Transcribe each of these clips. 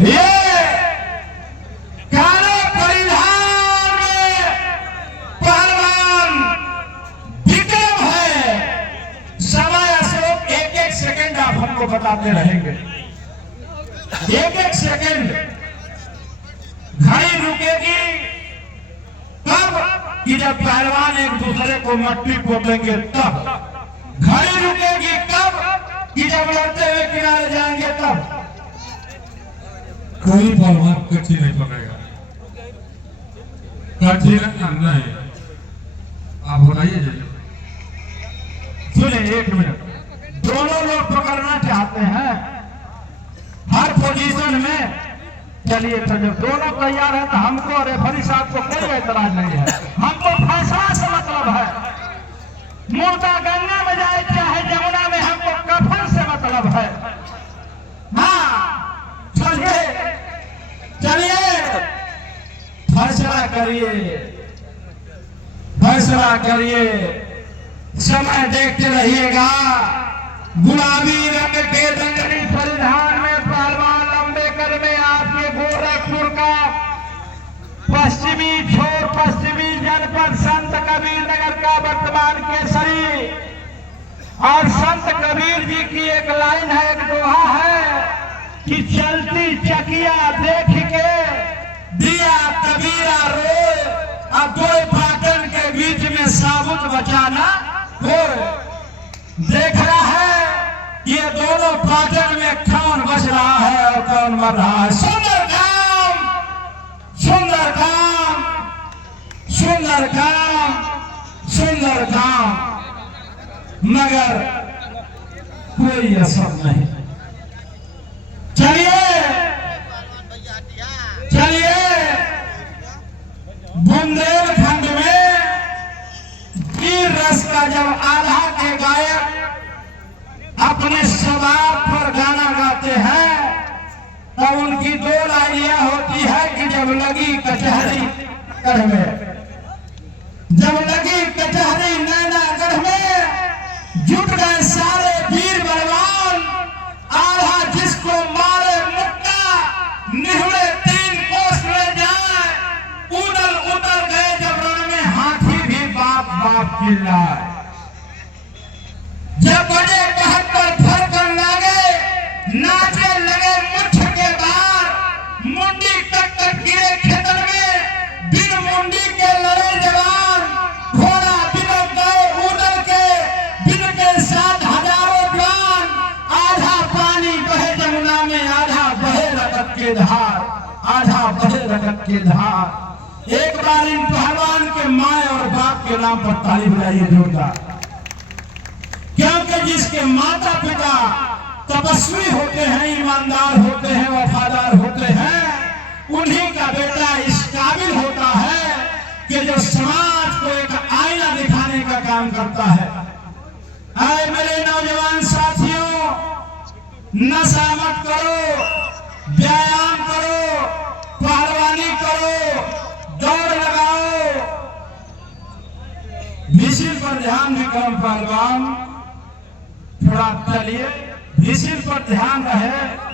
ये काले परिधान में पहलवान विक्रम है। समय अशोक एक एक सेकंड आप हमको बताते रहेंगे, एक एक सेकंड घड़ी रुकेगी तब कि जब पहलवान एक दूसरे को मट्टी पोतेंगे, तब घड़ी रुकेगी तब कि जब लड़ते हुए किनारे जाएंगे, तब कोई पहलवान कच्ची नहीं पकड़ेगा, कच्ची नहीं। आप बताइए जी। सुने एक मिनट, दोनों लोग पकड़ना चाहते हैं हर पोजीशन में। चलिए तो जब दोनों तैयार है तो हमको रेफरी साहब को कोई एतराज नहीं है, हमको फैसला से मतलब है। मुर्दा गंगा में जाए चाहे जमुना में, हमको कफन से मतलब है। हाँ चलिए चलिए फैसला करिए, फैसला करिए। समय देखते रहिएगा। गुलाबी रंग के दंगली परिधान में पहलवान लंबे कदमे आपके गोरखपुर का पश्चिमी छोर पश्चिमी जनपद संत कबीर नगर का वर्तमान केसरी। और संत कबीर जी की एक लाइन है, एक दोहा है कि चलती चकिया देख के दिया कबीरा रोए, अब दो पाटन के बीच में साबुत बचाना हो। देख रहा है ये दोनों पाटन में कौन बच रहा है और कौन मर रहा है। सुंदर काम, सुंदर काम, सुंदर काम, सुंदर काम, मगर कोई असर नहीं। चलिए चलिए, बुंदेलखंड में वीर रस का जब आल्हा के गायक अपने शबाब पर गाना गाते हैं तो उनकी दो लाइनियां होती है कि जब लगी कचहरी गढ़ में, जब लगी कचहरी नैनागढ़ में जुट गए सारे वीर बलवान, आल्हा जिसको मारे मुक्का निहुरे 3 कोस में जाए, उदल उतर गए जब रण में हाथी भी बाप बाप चिल्लाए। जब बड़े 72 फरकन लागे नाचे लगे मुठ के बार, मुंडी कट कट गिरे खेतन में, बिन मुंडी के लड़े जवान, घोड़ा बिन गए उदल के, बिन के साथ हजारों जवान। आधा पानी बहे जमुना में, आधा बहे रगत के धार, आधा बहे रगत के धार। एक बार इन पहलवान के माए और बाप के नाम पर ताली बजाइए जोरदार, क्योंकि जिसके माता पिता तपस्वी होते हैं, ईमानदार होते हैं, वफादार होते हैं, उन्हीं का बेटा इस काबिल होता है कि जो समाज को एक आईना दिखाने का काम करता है। आए मेरे नौजवान साथियों, नशा मत करो, व्यायाम करो, पहलवानी करो, दौड़ लगाओ। मिसिल पर ध्यान दें कम पहलवान, थोड़ा चलिए, मिसिल पर ध्यान रहे।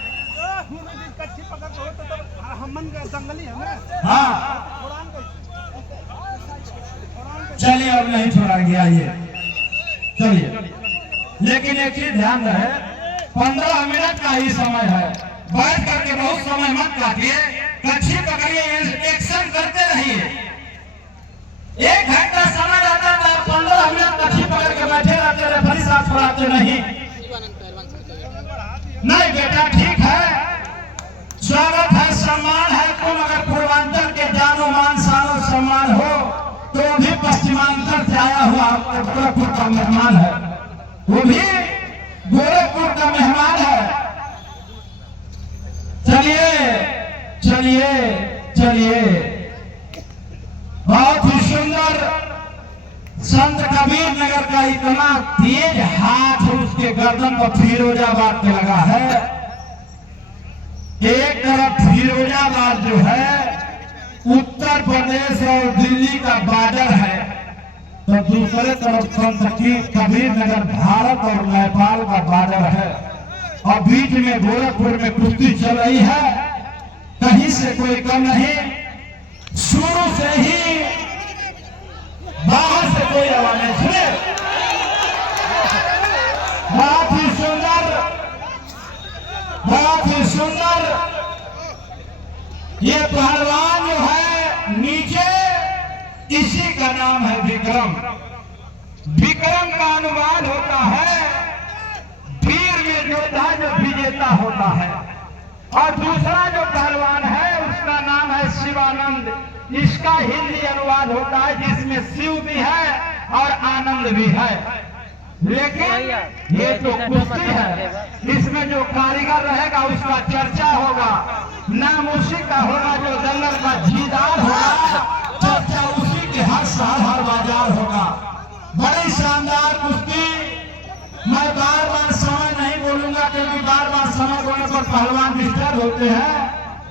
हाँ चलिए, अब नहीं छोड़ा गया ये, चलिए। लेकिन एक चीज ध्यान रहे, 15 मिनट का ही समय है, बैठ करके बहुत समय मत काटिए, कच्छी पकड़िए, एक्शन करते रहिए। 1 घंटा समय रहता है, 15 मिनट कच्छी पकड़ के बैठे रहते, रेफरी साथ छोड़ाते नहीं। नहीं बेटा ठीक है, स्वागत है, सम्मान है, तुम अगर पूर्वांचल के जानो मान सानो सम्मान हो तो भी पश्चिमांचल से आया हुआ गोरखपुर का मेहमान है, वो भी गोरखपुर का मेहमान है। चलिए चलिए चलिए, बहुत ही सुंदर संत कबीर नगर का इतना तेज हाथ उसके गर्दन पर फिरोजाबाद पे लगा है। एक तरफ फिरोजाबाद जो है उत्तर प्रदेश और दिल्ली का बॉर्डर है, तो दूसरे तरफ संत कबीर नगर भारत और नेपाल का बॉर्डर है, और बीच में गोरखपुर में कुश्ती चल रही है। कहीं से कोई कम नहीं, शुरू से ही बाहर से कोई आवाज नहीं सुने। बहुत ही सुंदर, बहुत ही सुंदर ये पहलवान जो है नीचे, इसी का नाम है विक्रम। विक्रम का अनुवाद होता है वीर में योद्धा जो विजेता होता है। और दूसरा जो पहलवान है उसका नाम है शिवानंद। इसका हिंदी अनुवाद होता है जिसमें शिव भी है और आनंद भी है। लेकिन ये तो कुश्ती है, इसमें जो कारीगर रहेगा उसका चर्चा होगा, नाम उसी का होगा जो जंगल का जीदार होगा, चर्चा उसी के हर शहर हर बाजार होगा। बड़ी शानदार कुश्ती। मैं बार बार समय नहीं बोलूंगा क्योंकि बार बार समय बोलने पर पहलवान डिस्टर्ब होते हैं।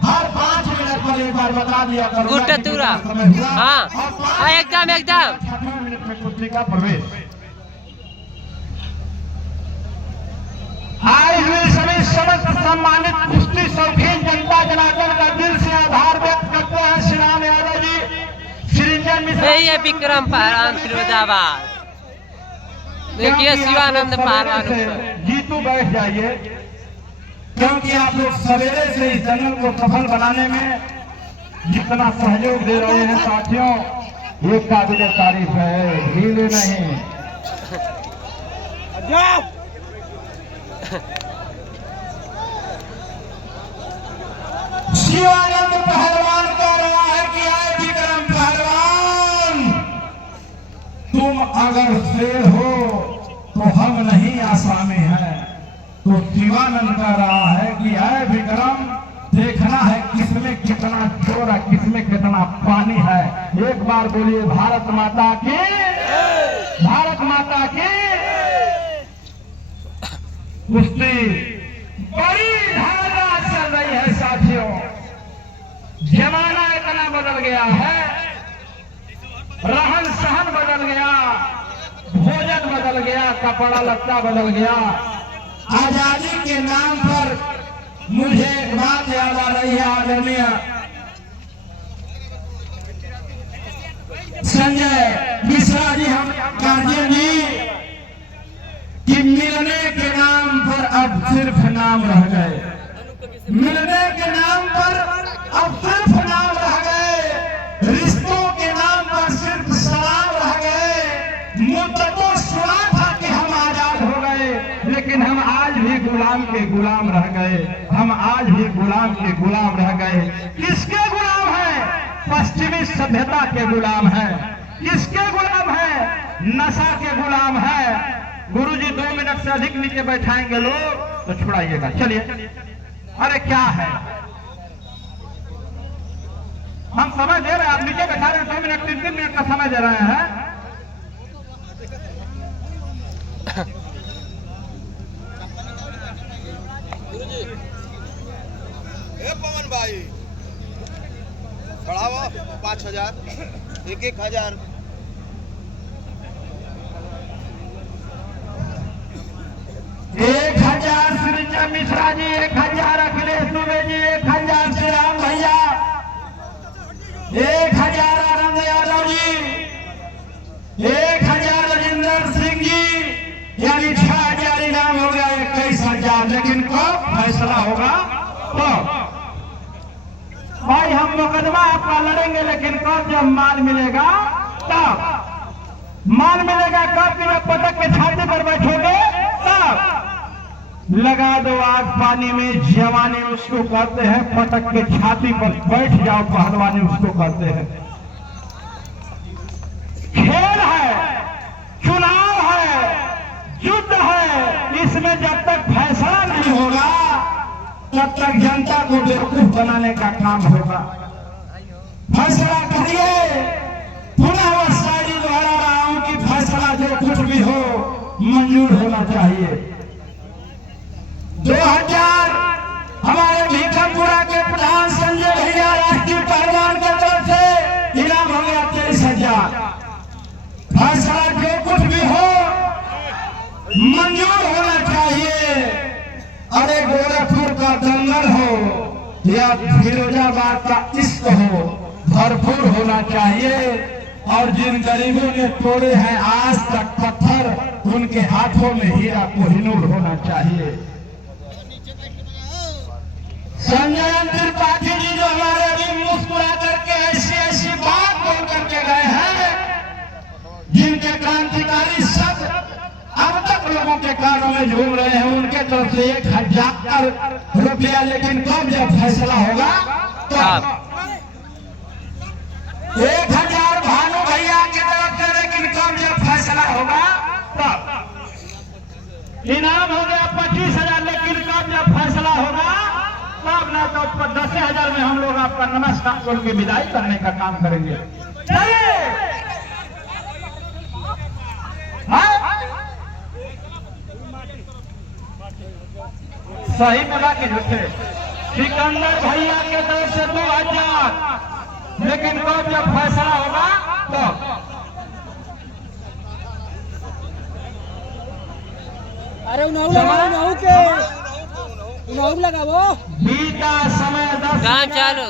हर 5 मिनट पर एक बार बता दिया करूंगा। हाँ एकदम एकदम 6 मिनट में कुश्ती का प्रवेश। आए हुए सभी समस्त सम्मानित कुश्ती शौकीन जनता जनार्दन का दिल से आभार व्यक्त करते हैं। श्री राम यादव जी, श्रीरंजन मिश्रा, यही है विक्रम पहलवान फिरोजाबाद। देखिए शिवानंद पहलवान जीतू बैठ जाइए, क्योंकि आप लोग सवेरे से इस जंगल को सफल बनाने में जितना सहयोग दे रहे हैं साथियों, ये काबिल तारीफ है, ढीले नहीं। शिवानंद पहलवान कह रहा है कि आए विक्रम पहलवान, तुम अगर शेर हो तो हम नहीं आसामी है। तो शिवानंद कह रहा है कि आए विक्रम, देखना है किसमें कितना जोर है, किसमें कितना पानी है। एक बार बोलिए भारत माता की, भारत माता की। कुश्ती बड़ी धारदार चल रही है साथियों। जमाना इतना बदल गया है, रहन सहन बदल गया, भोजन बदल गया, कपड़ा लत्ता बदल गया। आजादी के नाम पर मुझे एक बात याद आ रही है आदरणीय संजय मिश्रा जी, हम गार्जियन जी, कि मिलने के नाम पर अब सिर्फ नाम रह गए। मिलने के नाम पर अब सिर्फ नाम रह गए, रिश्तों के नाम पर सिर्फ सलाम रह गए। मुद्दतों सुना था कि हम आजाद हो गए, लेकिन हम आज भी गुलाम के गुलाम रह गए। हम आज भी गुलाम के गुलाम रह गए। किसके गुलाम है? पश्चिमी सभ्यता के गुलाम है। किसके गुलाम है? नशा के गुलाम है। गुरुजी 2 मिनट से अधिक नीचे बैठाएंगे लोग तो छुड़ाइएगा। चलिए, अरे क्या है, हम समय दे रहे हैं, आप नीचे बैठा रहे हैं, 2 मिनट 3 मिनट का समय दे रहे हैं। पवन भाई बढ़ाओ 5000, 1000। एक 1000 श्रीरंजन मिश्रा जी, 1000 अखिलेश दुबे जी, 1000 श्री राम भैया, 1000 आनंद यादव जी, 1000 राजेंद्र सिंह जी, यानी 6000 इनाम हो गया 21,000। लेकिन कब फैसला होगा? तो भाई हम मुकदमा आपका लड़ेंगे, लेकिन कब? जब माल मिलेगा तब। माल मिलेगा कब? जब पटक के छाती पर बैठोगे तब। लगा दो आग पानी में, जवानी उसको कहते हैं। पटक के छाती पर बैठ जाओ, पहलवानी उसको कहते हैं। खेल है, चुनाव है, युद्ध है। इसमें जब तक फैसला नहीं होगा तब तक जनता को बेवकूफ बनाने का काम होगा। फैसला करिए। पुनः वस्ताजी दोहरा रहा हूं कि फैसला जो कुछ भी हो मंजूर होना चाहिए। 2000 हमारे भीखमपुरा के प्रधान संजय भैया राष्ट्रीय पहलवान की तरफ से इनाम हो गया 23,000। फैसला जो कुछ भी हो मंजूर होना चाहिए। अरे गोरखपुर का दंगल हो, या फिरोजाबाद का इश्क हो भरपूर होना चाहिए। और जिन गरीबों ने तोड़े हैं आज तक पत्थर, उनके हाथों में हीरा कोहिनूर होना चाहिए। संजय त्रिपाठी जी जो हमारे अभी मुस्कुरा करके ऐसी ऐसी बात बोल करके गए हैं, जिनके क्रांतिकारी शब्द अब तक लोगों के कानों में झूम रहे हैं, उनके तरफ से 1000 रुपया, लेकिन कब जब फैसला होगा तो 1000 भानु भैया की तरफ से, लेकिन कब जब फैसला होगा तब। इनाम हो गया 25,000, लेकिन कब जब फैसला होगा तब। ना तो 10,000 में हम लोग आपका नमस्कार बोल के विदाई करने का काम करेंगे। चलिए सही मिला के झूठे। सिकंदर भैया के तरफ से 2000, लेकिन कब जब फैसला होगा तब। अरे उनाऊ लगाओ, उनाऊ के उनाऊ लगाओ। बीता समय 10 काम चालू,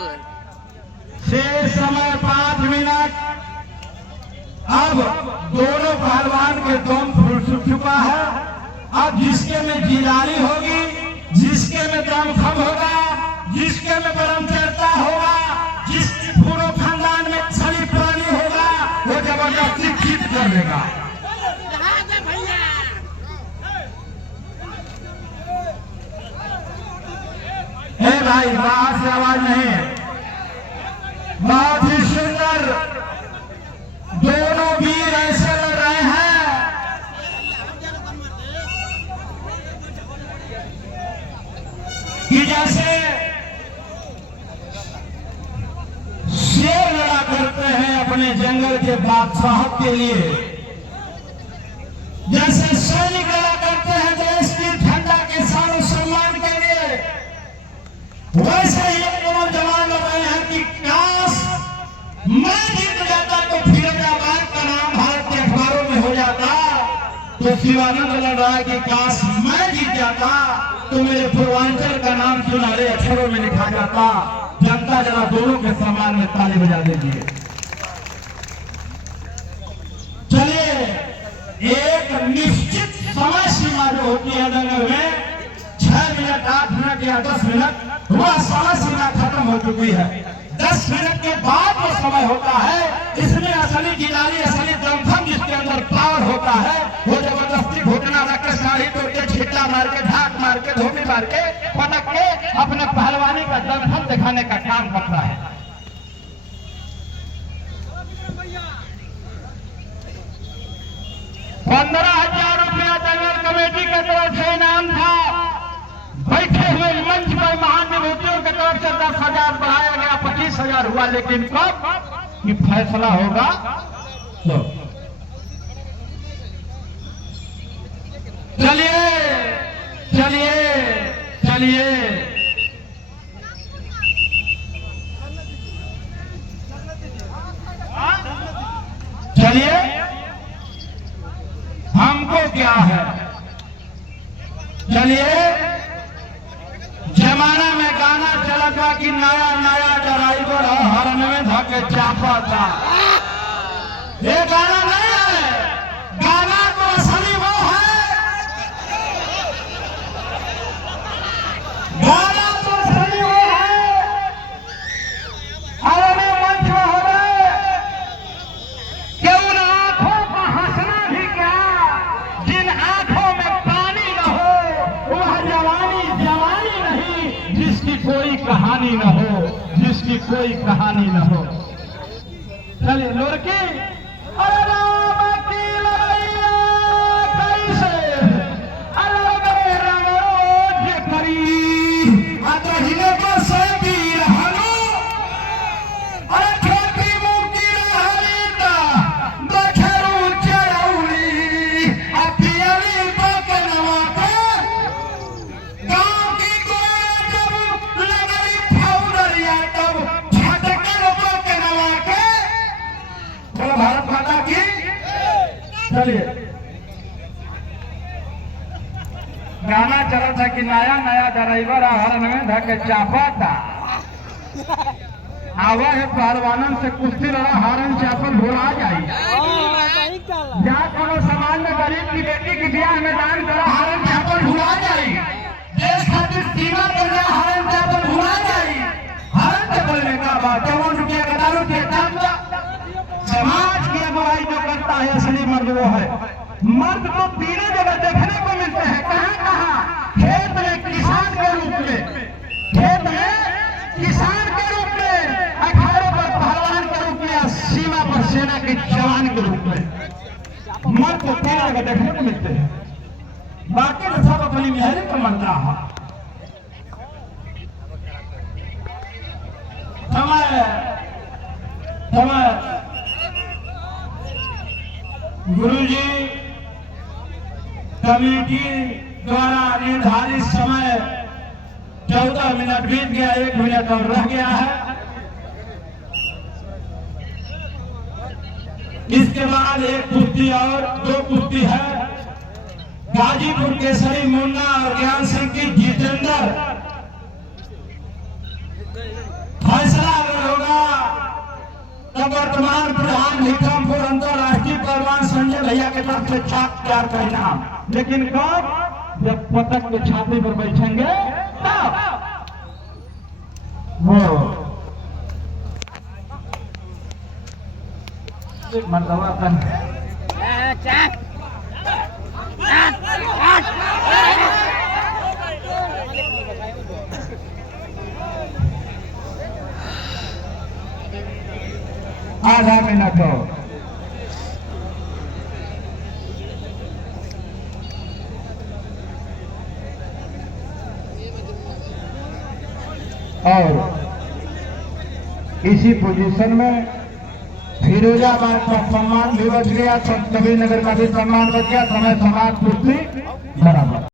शेष समय 5 मिनट। अब दोनों पहलवान के दम फूट चुका है। अब जिसके में जिलाली होगी, जिसके में दमखम होगा, जिसके में ब्रह्मचर्या होगा, जिस पूरे खानदान में छली प्राणी होगा, वो जबरदस्ती जीत कर लेगा। हे भाई, बाहर से आवाज नहीं। बहुत ही सुंदर दोनों वीर ऐसे लड़ रहे हैं कि जैसे शेर लड़ा करते हैं अपने जंगल के बादशाह के लिए, जैसे सैनिक लड़ा करते हैं देश की ठंडा के शान सम्मान के लिए, वैसे ही दोनों जवान लड़ रहे हैं कि काश मैं जीत जाता तो फिरोजाबाद का नाम भारत के अखबारों में हो जाता। तो शिवानंद लड़ रहा है कि काश मैं जीत जाता तो मेरे पूर्वांचल का नाम सुनहरे अक्षरों में लिखा जाता। जनता जरा दोनों के सम्मान में ताली बजा दीजिए। चलिए, एक निश्चित समय सीमा जो होती है दंगल में 6 मिनट, 8 मिनट या 10 मिनट, वह समय सीमा खत्म हो चुकी है। 10 मिनट के बाद जो समय होता है, इसमें असली जिलाली, असली दमखम जिसके अंदर पावर होता है, वो जबरदस्ती घुटना रख के, साड़ी तोड़ के, छिट्टा मार के, ढाक मार के, धोबी मार के, पटक के अपने पहलवानी का दमखम दिखाने का काम करता है। 15,000 रुपया दंगल कमेटी की तरफ से इनाम था। बैठे हुए मंच पर महान विभूतियों की तरफ से 10,000 बढ़ाया गया, 25,000 हुआ। लेकिन कब ये फैसला होगा तो। चलिए चलिए चलिए, चलिए, हमको क्या है। चलिए, जमाना में गाना चला था कि नया नया ड्राइवर हॉर्न में धके चापा था। ये गाना नहीं है, गाना तो असली वो है। गाना तो असली वो है। अरे मंच में हो गए कि उन आंखों का हंसना भी क्या, जिन आंखों में पानी न हो, वह जवानी जवानी नहीं जिसकी कोई कहानी न हो, जिसकी कोई कहानी न हो। चलिए लुड़की, अरे राम की लड़ैया कैसे अलग रंग रोज करी, अतहिले को सैदी रहनु, अरे छोटी मुकी रहली ता बछरू चरौली, अपियली बकनवा के गाँव की गोरा जब लगली फौररिया तब झटकल बकनवा के। बोलो भारत माता की। चलिए, गाना चला था कि नया नया ड्राइवर हॉर्न में धके चापा था। आवा है पहलवानन से कुश्ती लड़ा हारन से अपन भुला जाई जा कोनो समाज में गरीब की बेटी की ब्याह में दान करा हारन से अपन भुला जाई देश खातिर सीमा कर दिया हारन से अपन भुला जाई हारन से बोलने का बात 54 रुपया का दारू के दाम समाज की अगुवाई जो करता है असली मर्द वो है। मर्द को तीनों जगह देखने को मिलते हैं। कहाँ कहाँ? खेत में किसान के रूप में, खेत में किसान के रूप में, अखाड़े पर पहलवान के रूप में, सीमा पर सेना के जवान के रूप में मर्द को तीनों जगह देखने को मिलते हैं। बाकी तो सब अपनी मेहनत को मरता है। समय गुरुजी कमेटी द्वारा निर्धारित समय 14 मिनट बीत गया, 1 मिनट और रह गया है। इसके बाद एक कुश्ती और 2 कुश्ती है। गाजीपुर केसरी मुन्ना और ज्ञान सिंह की जितेंद्र। फैसला अगर होगा तो वर्तमान प्रधान भिक्रमपुर अंतरराष्ट्रीय पहलवान संजय भैया के तरफ से चाक तैयार का इनाम। लेकिन कब? जब पतंग के छाती पर बैठेंगे तब वो मर्दवा का आधा मिनट हो। और इसी पोजीशन में फिरोजाबाद का सम्मान भी बच गया, नगर का भी सम्मान बच गया। समय समाज कुश्ती बराबर।